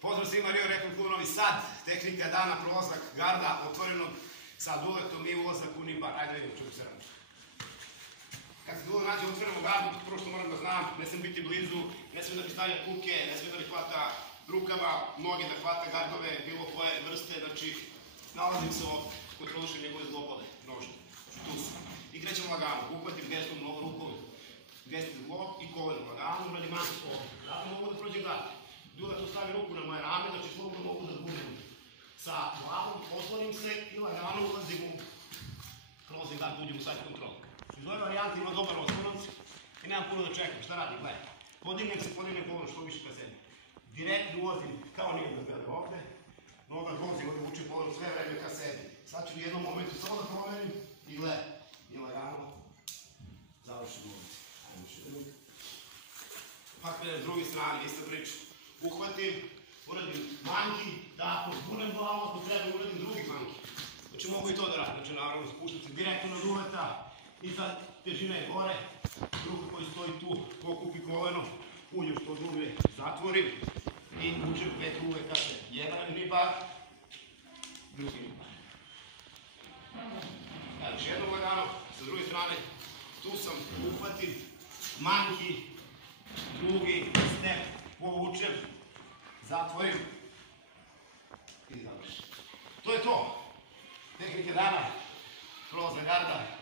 Pozdrav svima, Rio Rekord Klub Novi Sad, tehnika dana, prolazak garda otvorenog sa duletom i ulazak u nibar. Ajde vidimo, čujem se rano. Kad se dulet nađe otvorenu gardu, prvo što moram da znam, ne smem biti blizu, ne smem da mi stavlja kuke, ne smem da mi hvata rukava, noge da hvata gardove, bilo koje vrste, znači nalazim se ovdje, kontrolišem njegove zlobode, nožne, znači tu su. I krećem lagano, uhvatim desnom novom rukom, desni zglob i koleno lagano, uradim manjski ovdje. Dakle, mogu da prođem garde. Dulet ostavi ruku na moje rame, znači slobodno mogu da zgubim sa glavom, oslonim se i lagano ulazim u closing guard, uđem u side control. Iz ove varijante ima dobar oslonac i nemam puno da čekam, šta radim, gledaj. Podignem koleno što više ka sebi. Direktno ulazim kao nije da gleda ovde, noga grozi, ovdje vučem koleno sve vreme ka sebi. Sad ću u jednom momentu samo da promenim i gledaj. I lagano završim ulici. Ajmo još jednom. Pa krenem s druge strane, ista priča. Uhvatim, uradim manki, tako, zbunem glavu, ako treba uradim drugi manki. Znači mogu i to da radim, znači naravno spuštam se direktno na duleta i sad težina je gore, ruka koji stoji tu, pokupi koleno, uđem što dublje, zatvorim i učem 5 ruke kada jedan nibar, drugi nibar. Znači jednom lagano, sa druge strane, tu sam, uhvatim, manki, drugi step, povučem, zatvorim i završim. To je to. Tehnike dana, prolazak garda.